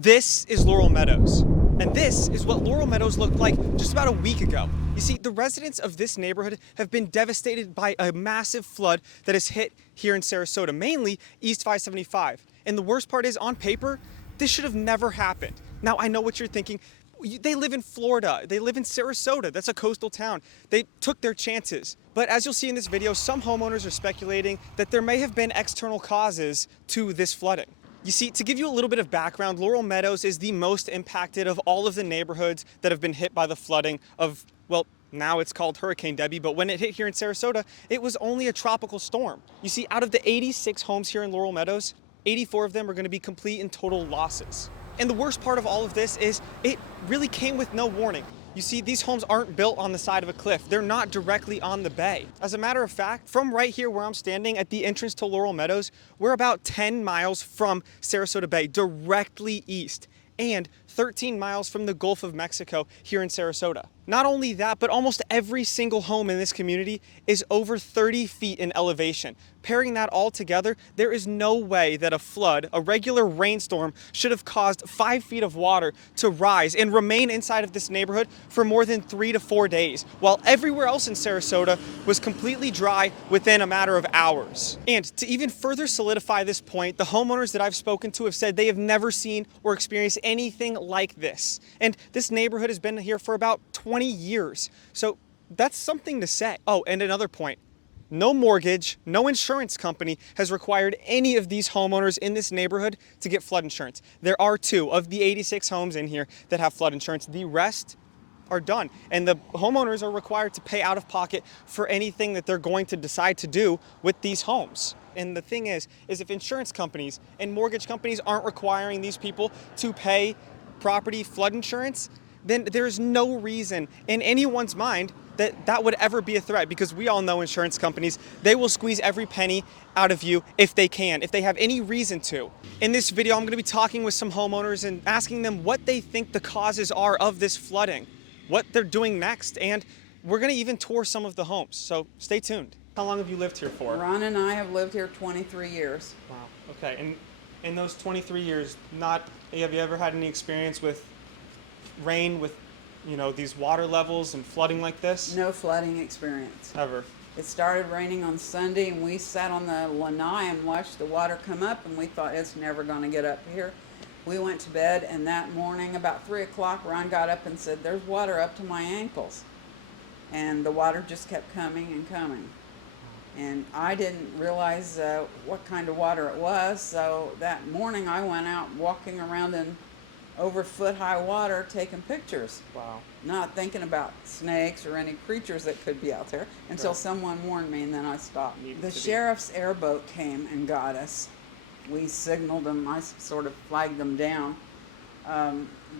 This is Laurel Meadows, and this is what Laurel Meadows looked like just about a week ago. You see, the residents of this neighborhood have been devastated by a massive flood that has hit here in Sarasota, mainly East 575. And the worst part is, on paper, this should have never happened. Now, I know what you're thinking. They live in Florida. They live in Sarasota. That's a coastal town. They took their chances. But as you'll see in this video, some homeowners are speculating that there may have been external causes to this flooding. You see, to give you a little bit of background, Laurel Meadows is the most impacted of all of the neighborhoods that have been hit by the flooding of, well, now it's called Hurricane Debbie, but when it hit here in Sarasota, it was only a tropical storm. You see, out of the 86 homes here in Laurel Meadows, 84 of them are going to be complete and total losses. And the worst part of all of this is it really came with no warning. You see, these homes aren't built on the side of a cliff. They're not directly on the bay. As a matter of fact, from right here where I'm standing at the entrance to Laurel Meadows, we're about 10 miles from Sarasota Bay, directly east, and 13 miles from the Gulf of Mexico here in Sarasota. Not only that, but almost every single home in this community is over 30 feet in elevation. Pairing that all together, there is no way that a flood, a regular rainstorm, should have caused 5 feet of water to rise and remain inside of this neighborhood for more than 3 to 4 days, while everywhere else in Sarasota was completely dry within a matter of hours. And to even further solidify this point, the homeowners that I've spoken to have said they have never seen or experienced anything like this. And this neighborhood has been here for about 20 years. So that's something to say. Oh, and another point. No mortgage, no insurance company has required any of these homeowners in this neighborhood to get flood insurance. There are 2 of the 86 homes in here that have flood insurance. The rest are done. And the homeowners are required to pay out of pocket for anything that they're going to decide to do with these homes. And the thing is if insurance companies and mortgage companies aren't requiring these people to pay property flood insurance, then there's no reason in anyone's mind that would ever be a threat, because we all know insurance companies, they will squeeze every penny out of you if they can, if they have any reason to. In this video, I'm going to be talking with some homeowners and asking them what they think the causes are of this flooding, what they're doing next, and we're going to even tour some of the homes, so stay tuned. How long have you lived here for? Ron and I have lived here 23 years. Wow, okay, and in those 23 years, have you ever had any experience with rain, with these water levels and flooding like this? No flooding experience. Ever? It started raining on Sunday, and we sat on the lanai and watched the water come up, and we thought it's never going to get up here. We went to bed, and that morning about 3 o'clock, Ron got up and said, "There's water up to my ankles." And the water just kept coming and coming. And I didn't realize what kind of water it was, so that morning I went out walking around in over foot-high water taking pictures. Wow. Not thinking about snakes or any creatures that could be out there until someone warned me, and then I stopped. The sheriff's airboat came and got us. We signaled them. I sort of flagged them down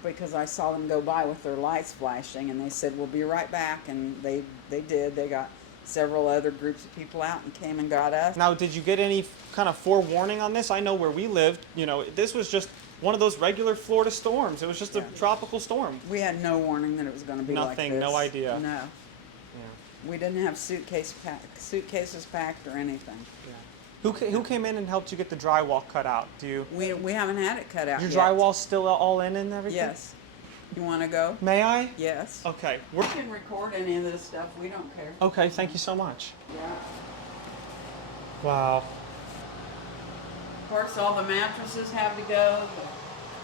because I saw them go by with their lights flashing, and they said, "We'll be right back," and they did. They got several other groups of people out and came and got us. Now, did you get any kind of forewarning on this? I know where we lived, this was just one of those regular Florida storms. It was just a tropical storm. We had no warning that it was going to be like this. Nothing, no idea. No. Yeah. We didn't have suitcases packed or anything. Yeah. Who came in and helped you get the drywall cut out? We haven't had it cut out Your yet. drywall still all in and everything? Yes. You want to go? May I? Yes. Okay. We can record any of this stuff. We don't care. Okay, thank you so much. Yeah. Wow. Of course, all the mattresses have to go.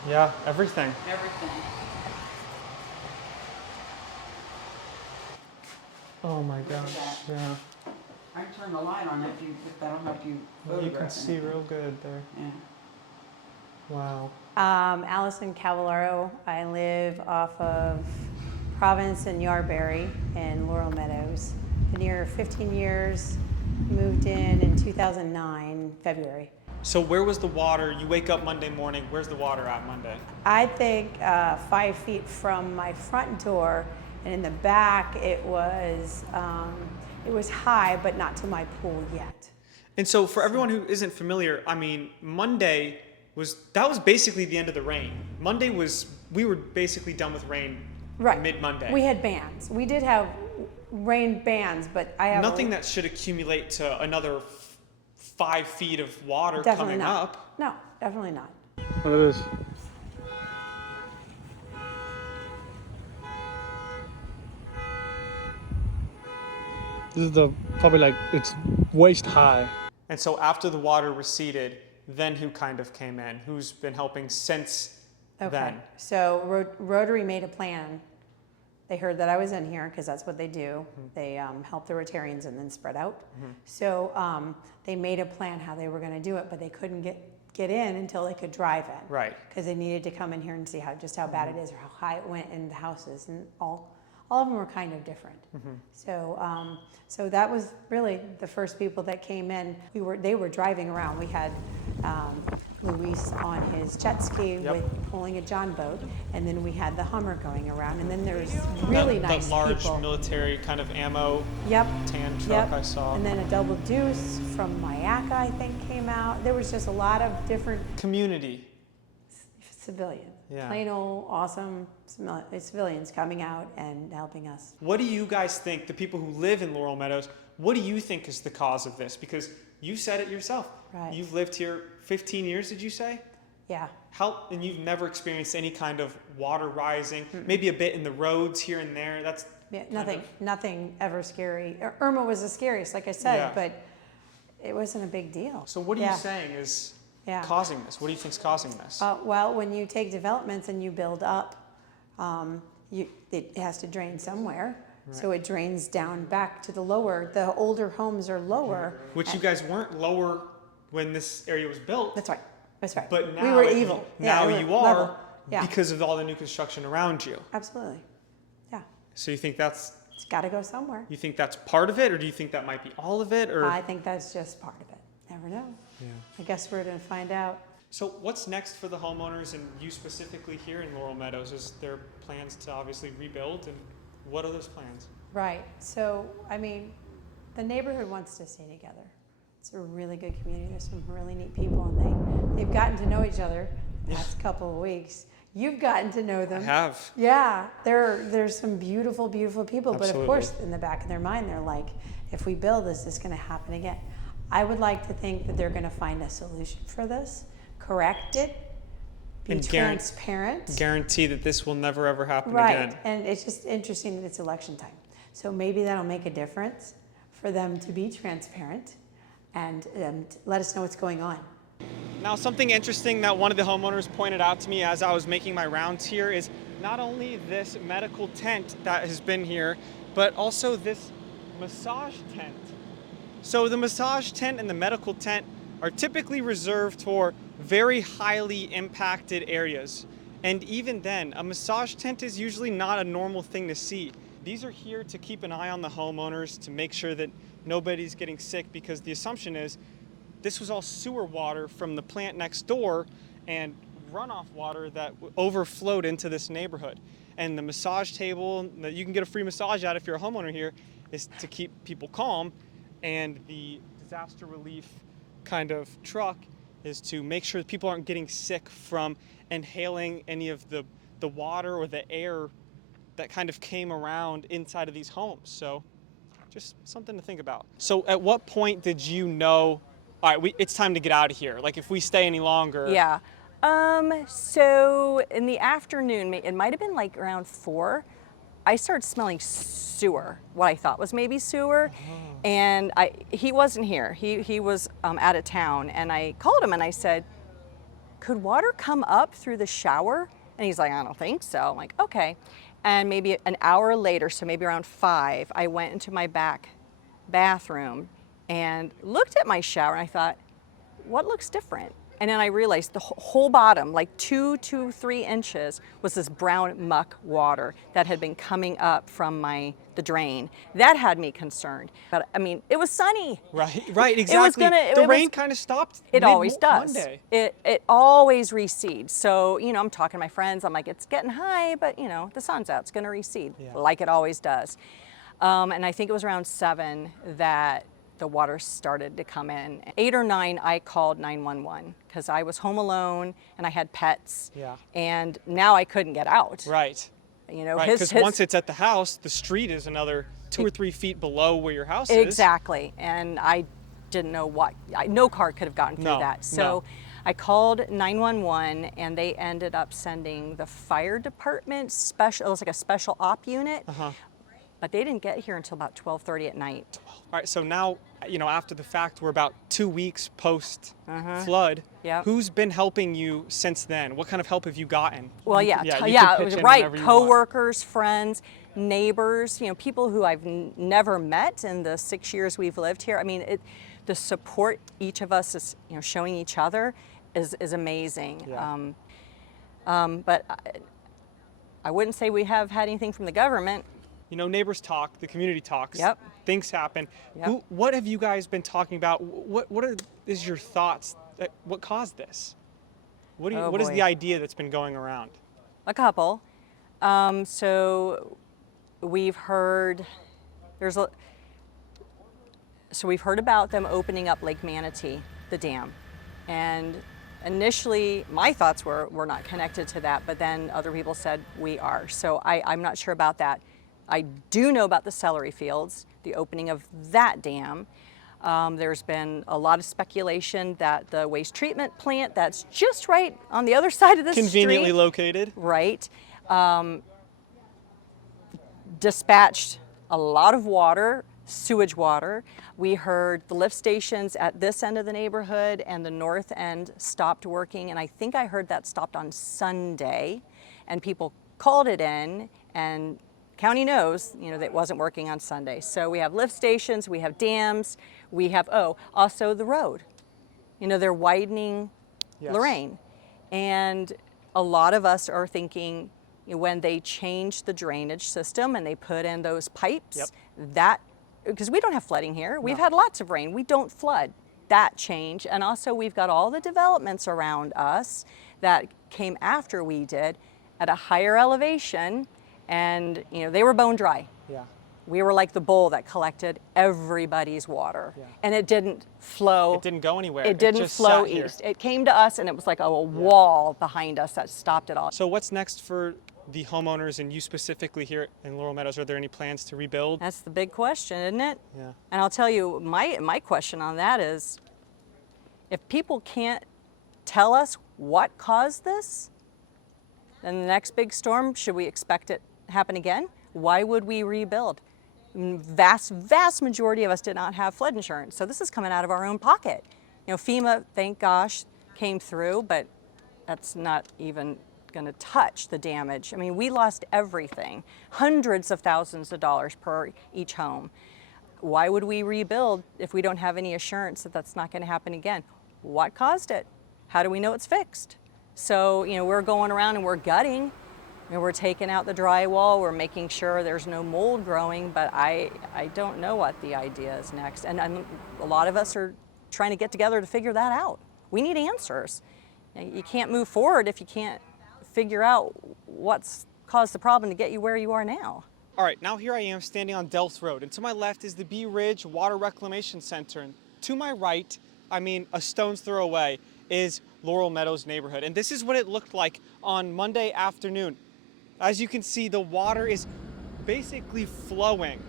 Yeah, everything. Everything. Oh my gosh, yeah. I can turn the light on if that'll help you Well, you photograph can see anything. real good there. Yeah. Wow. Allison Cavallaro. I live off of Province and Yarberry in Laurel Meadows. Been here 15 years, moved in 2009, February. So where was the water? You wake up Monday morning, where's the water at Monday? I think 5 feet from my front door, and in the back it was high, but not to my pool yet. And so for everyone who isn't familiar, I mean, Monday was basically the end of the rain. We were basically done with rain mid-Monday. We had bans. We did have rain bans, but I have nothing that should accumulate to another 5 feet of water definitely coming not. up. No, definitely not. What it is? This is the probably like it's waist high. And so after the water receded, then who kind of came in? Who's been helping since then? So Rotary made a plan. They heard that I was in here because that's what they do. They help the Rotarians and then spread out. So they made a plan how they were going to do it, but they couldn't get in until they could drive in. Right. Because they needed to come in here and see how bad it is or how high it went in the houses, and all of them were kind of different. So that was really the first people that came in. They were driving around. We had Luis on his jet ski with pulling a John boat, and then we had the Hummer going around, and then there's really nice that large people. military kind of ammo tan truck Yep. I saw. And then a double deuce from Mayaca, I think, came out. There was just a lot of different Community. civilians. Yeah. Plain old awesome civilians coming out and helping us. What do you guys think, the people who live in Laurel Meadows, what do you think is the cause of this? Because you said it yourself. Right. You've lived here 15 years, did you say? Yeah. And you've never experienced any kind of water rising, maybe a bit in the roads here and there. That's Nothing ever scary. Irma was the scariest, like I said, but it wasn't a big deal. So what are you saying is causing this? What do you think is causing this? Well, when you take developments and you build up, it has to drain somewhere. Right. So it drains down back to the lower. The older homes are lower. Which you guys weren't lower when this area was built. That's right. That's right. But now we were evil. Now you are level. because of all the new construction around you. Absolutely. Yeah. So you think it's got to go somewhere. You think that's part of it, or do you think that might be all of it? Or I think that's just part of it. Never know. Yeah. I guess we're going to find out. So what's next for the homeowners and you specifically here in Laurel Meadows? Is there plans to obviously rebuild, and what are those plans? Right. So, I mean, the neighborhood wants to stay together. It's a really good community. There's some really neat people, and they've gotten to know each other the past couple of weeks. You've gotten to know them. I have. Yeah. There's some beautiful, beautiful people. Absolutely. But of course, in the back of their mind, they're like, if we build this, it's going to happen again. I would like to think that they're going to find a solution for this, correct it, be transparent. Guarantee that this will never ever happen again. Right, and it's just interesting that it's election time. So maybe that'll make a difference for them to be transparent and let us know what's going on. Now, something interesting that one of the homeowners pointed out to me as I was making my rounds here is not only this medical tent that has been here, but also this massage tent. So the massage tent and the medical tent are typically reserved for very highly impacted areas. And even then, a massage tent is usually not a normal thing to see. These are here to keep an eye on the homeowners, to make sure that nobody's getting sick, because the assumption is this was all sewer water from the plant next door and runoff water that overflowed into this neighborhood. And the massage table that you can get a free massage at if you're a homeowner here is to keep people calm, and the disaster relief kind of truck is to make sure that people aren't getting sick from inhaling any of the water or the air that kind of came around inside of these homes. So just something to think about. So at what point did you know, all right, it's time to get out of here? Like if we stay any longer. Yeah. So in the afternoon, it might have been like around 4, I started smelling sewer, what I thought was maybe sewer. And he wasn't here. He was out of town. And I called him and I said, could water come up through the shower? And he's like, I don't think so. I'm like, okay. And maybe an hour later, so maybe around 5, I went into my back bathroom and looked at my shower and I thought, what looks different? And then I realized the whole bottom, like 2 to 3 inches, was this brown muck water that had been coming up from the drain. That had me concerned. But I mean, it was sunny. Right, exactly. The rain kind of stopped. It always does. Monday. It always recedes. So, I'm talking to my friends. I'm like, it's getting high, but the sun's out. It's going to recede, like it always does. And I think it was around 7 that the water started to come in. 8 or 9, I called 911 because I was home alone and I had pets. Yeah. And now I couldn't get out. Right. Because once it's at the house, the street is another 2 or 3 feet below where your house is. Exactly. And I didn't know no car could have gotten through that. So I called 911 and they ended up sending the fire department it was like a special op unit. but they didn't get here until about 12:30 at night. All right, so now, after the fact, we're about 2 weeks post flood. Yep. Who's been helping you since then? What kind of help have you gotten? Well, You yeah, can- you can it pitch was in right. whenever you want. Coworkers, friends, neighbors, people who I've never met in the 6 years we've lived here. I mean, the support each of us is, showing each other is amazing. Yeah. But I wouldn't say we have had anything from the government. Neighbors talk, the community talks. Yep. Things happen. Yep. What have you guys been talking about? Is your thoughts? What caused this? What is boy. the idea that's been going around? A couple. So we've heard we've heard about them opening up Lake Manatee, the dam, and initially my thoughts were we're not connected to that, but then other people said we are. So I'm not sure about that. I do know about the celery fields, the opening of that dam. There's been a lot of speculation that the waste treatment plant that's just right on the other side of the Conveniently street, located. right, dispatched a lot of water, sewage water. We heard the lift stations at this end of the neighborhood and the north end stopped working, and I think I heard that stopped on Sunday, and people called it in, and county knows, that it wasn't working on Sunday. So we have lift stations, we have dams, we have, also the road. They're widening Yes. Lorraine. And a lot of us are thinking, when they changed the drainage system and they put in those pipes, Yep. because we don't have flooding here. We've had lots of rain. We don't flood. That change. And also we've got all the developments around us that came after we did at a higher elevation. And, they were bone dry. Yeah. We were like the bowl that collected everybody's water. Yeah. And it didn't flow. It didn't go anywhere. It didn't just flow sat here. east. It came to us and it was like a wall behind us that stopped it all. So what's next for the homeowners and you specifically here in Laurel Meadows? Are there any plans to rebuild? That's the big question, isn't it? Yeah. And I'll tell you, my question on that is, if people can't tell us what caused this, then the next big storm, should we expect it to happen again? Why would we rebuild? Vast majority of us did not have flood insurance, so this is coming out of our own pocket. FEMA, thank gosh, came through, but that's not even going to touch the damage. I mean, we lost everything, hundreds of thousands of dollars per each home. Why would we rebuild if we don't have any assurance that that's not going to happen again? What caused it? How do we know it's fixed? So, we're going around and we're gutting. We're taking out the drywall, we're making sure there's no mold growing, but I don't know what the idea is next. And a lot of us are trying to get together to figure that out. We need answers. You can't move forward if you can't figure out what's caused the problem to get you where you are now. All right, now here I am standing on Delft Road, and to my left is the Bee Ridge Water Reclamation Center, and to my right, a stone's throw away, is Laurel Meadows neighborhood. And this is what it looked like on Monday afternoon. As you can see, the water is basically flowing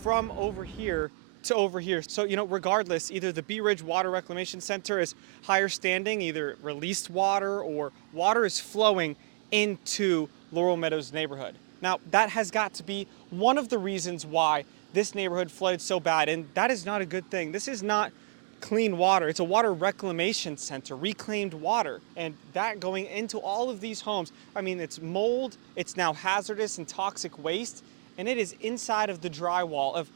from over here to over here. So, regardless, either the Bee Ridge Water Reclamation Center is higher standing, either released water or water is flowing into Laurel Meadows neighborhood. Now, that has got to be one of the reasons why this neighborhood flooded so bad, and that is not a good thing. This is not clean water. It's a water reclamation center, reclaimed water, and that going into all of these homes. It's mold, it's now hazardous and toxic waste, and it is inside of the drywall of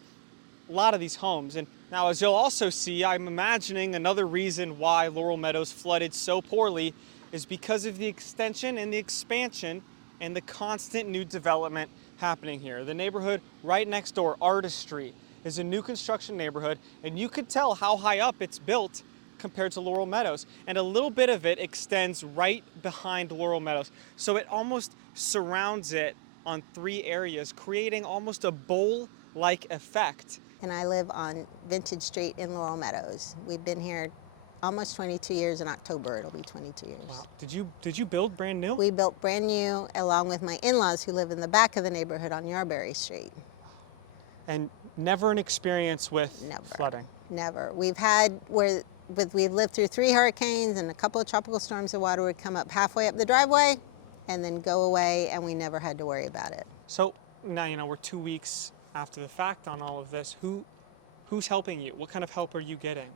a lot of these homes. And now, as you'll also see, I'm imagining another reason why Laurel Meadows flooded so poorly is because of the extension and the expansion and the constant new development happening here. The neighborhood right next door, Artistry, is a new construction neighborhood, and you could tell how high up it's built compared to Laurel Meadows. And a little bit of it extends right behind Laurel Meadows. So it almost surrounds it on 3 areas, creating almost a bowl-like effect. And I live on Vintage Street in Laurel Meadows. We've been here almost 22 years. In October, it'll be 22 years. Wow. Did you build brand new? We built brand new along with my in-laws who live in the back of the neighborhood on Yarberry Street. And never an experience with flooding? Never. We've lived through 3 hurricanes and a couple of tropical storms. The water would come up halfway up the driveway and then go away, and we never had to worry about it. So now, we're 2 weeks after the fact on all of this. Who's helping you? What kind of help are you getting?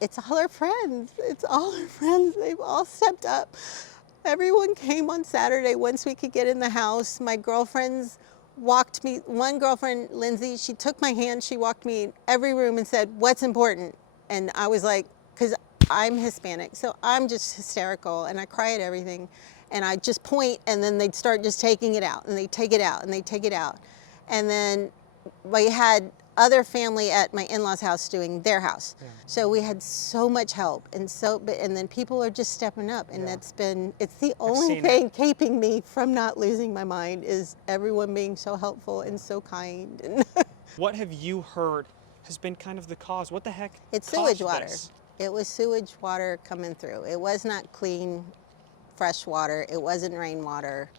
It's all our friends. It's all our friends. They've all stepped up. Everyone came on Saturday once we could get in the house. My girlfriends walked me, one girlfriend, Lindsay, she took my hand, she walked me in every room and said, "What's important?" And I was like, because I'm Hispanic, so I'm just hysterical and I cry at everything. And I just point and then they'd start just taking it out and they take it out and they take it out. And then we had other family at my in-laws' house doing their house. Yeah. So we had so much help and then people are just stepping up and it's the only thing keeping me from not losing my mind is everyone being so helpful and so kind. What have you heard has been kind of the cause? What the heck? It's sewage water. It was sewage water coming through. It was not clean, fresh water. It wasn't rainwater.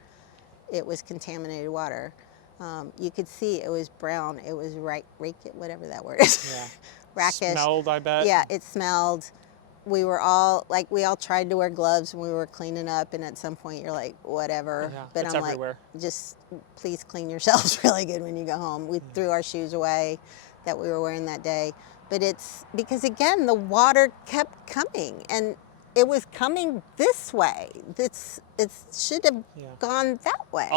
It was contaminated water. You could see it was brown. It was whatever that word is. Yeah. Rakish. Smelled, I bet. Yeah, it smelled. We all tried to wear gloves when we were cleaning up, and at some point you're like, whatever. Yeah, but it's I'm everywhere. like, just please clean yourselves really good when you go home. We threw our shoes away that we were wearing that day. But it's because, again, the water kept coming, and it was coming this way. It should have gone that way.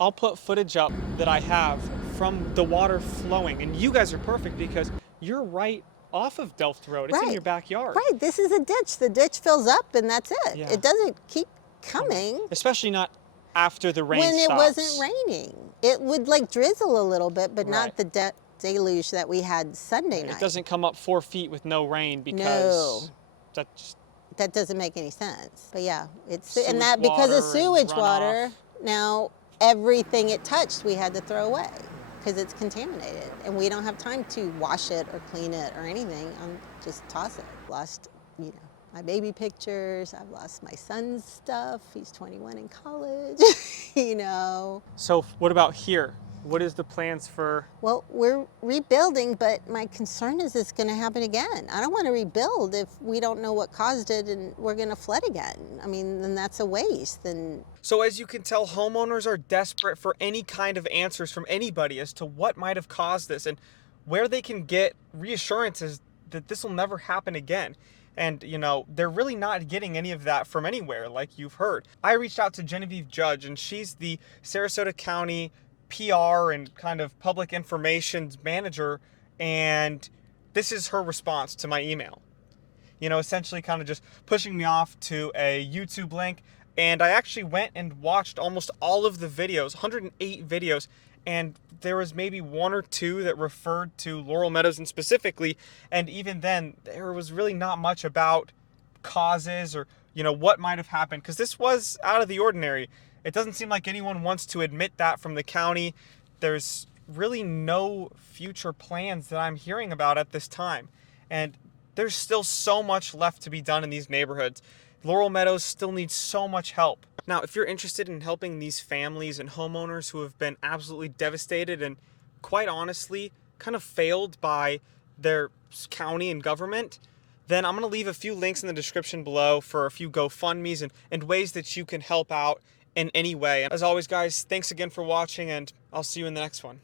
I'll put footage up that I have from the water flowing, and you guys are perfect because you're right off of Delft Road. It's in your backyard. Right. This is a ditch. The ditch fills up, and that's it. Yeah. It doesn't keep coming. Especially not after the rain when stops. It wasn't raining. It would drizzle a little bit, but not the deluge that we had Sunday night. It doesn't come up 4 feet with no rain because that doesn't make any sense. But yeah, sewage because of water sewage and water, now everything it touched we had to throw away because it's contaminated, and we don't have time to wash it or clean it or anything. Just toss it. Lost, my baby pictures. I've lost my son's stuff. He's 21 in college. So what about here? What is the plans for? Well, we're rebuilding, but my concern is it's going to happen again. I don't want to rebuild if we don't know what caused it and we're going to flood again. I mean, then that's a waste. So as you can tell, homeowners are desperate for any kind of answers from anybody as to what might have caused this and where they can get reassurances that this will never happen again. And, they're really not getting any of that from anywhere, like you've heard. I reached out to Genevieve Judge, and she's the Sarasota County PR and kind of public information manager, and this is her response to my email. Essentially kind of just pushing me off to a YouTube link, and I actually went and watched almost all of the videos, 108 videos, and there was maybe 1 or 2 that referred to Laurel Meadows and specifically, and even then there was really not much about causes or what might have happened, because this was out of the ordinary. It doesn't seem like anyone wants to admit that from the county. There's really no future plans that I'm hearing about at this time. And there's still so much left to be done in these neighborhoods. Laurel Meadows still needs so much help. Now, if you're interested in helping these families and homeowners who have been absolutely devastated and, quite honestly, kind of failed by their county and government, then I'm going to leave a few links in the description below for a few GoFundMes and ways that you can help out in any way. As always, guys, thanks again for watching, and I'll see you in the next one.